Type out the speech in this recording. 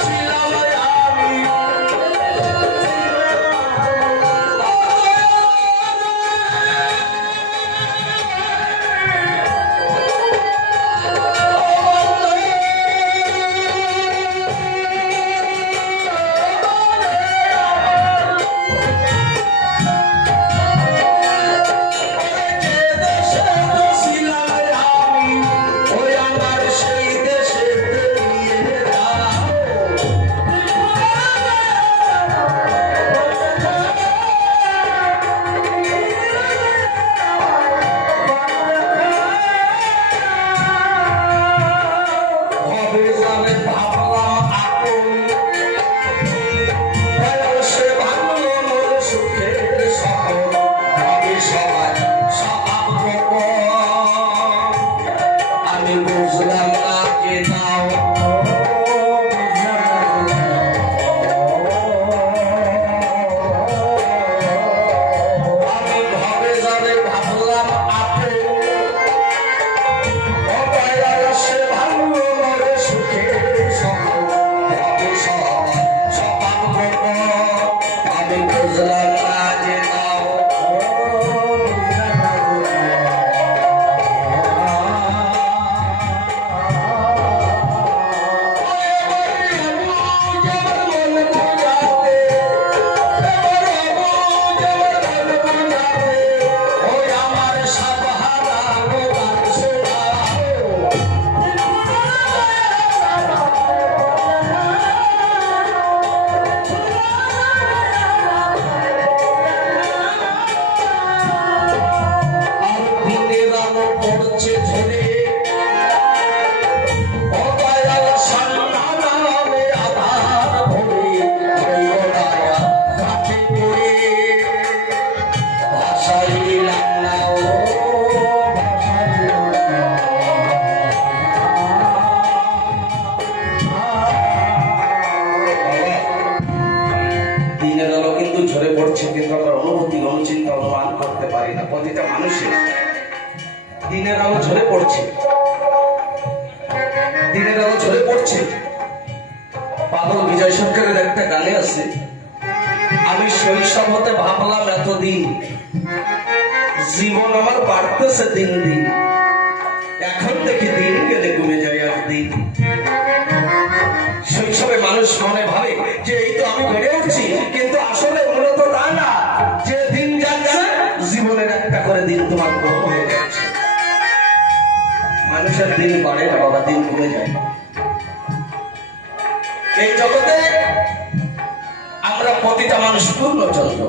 Lord. দিনের আলো কিন্তু ঝরে পড়ছে, কিন্তু আমরা অনুভূতি, অনুচিন্তা অনুমান করতে পারি না। প্রতিটা মানুষের দিনের আলো ঝরে পড়ছে। দিনের আলো ঝরে পড়ছে। পাগল বিজয় সরকারের একটা গানে আছে, আমি শৈশব হতে ভাবলাম এতদিন। জীবন আমার বাড়তেছে দিন দিন। এখন দেখি দিন গেলে কমে যায় আর দিন শৈশবে মানুষ মনে ভাবে যে এই তো আমি বেড়ে উঠছি কিন্তু আসলে মূলত তা না। যে দিন যাচ্ছে, জীবনের একটা করে দিন তোমার মানুষের দিন বাড়ে না বাবা দিন কমে যায়। এই জগতে আমরা প্রতিটা মানুষ পূর্ণচন্দ্র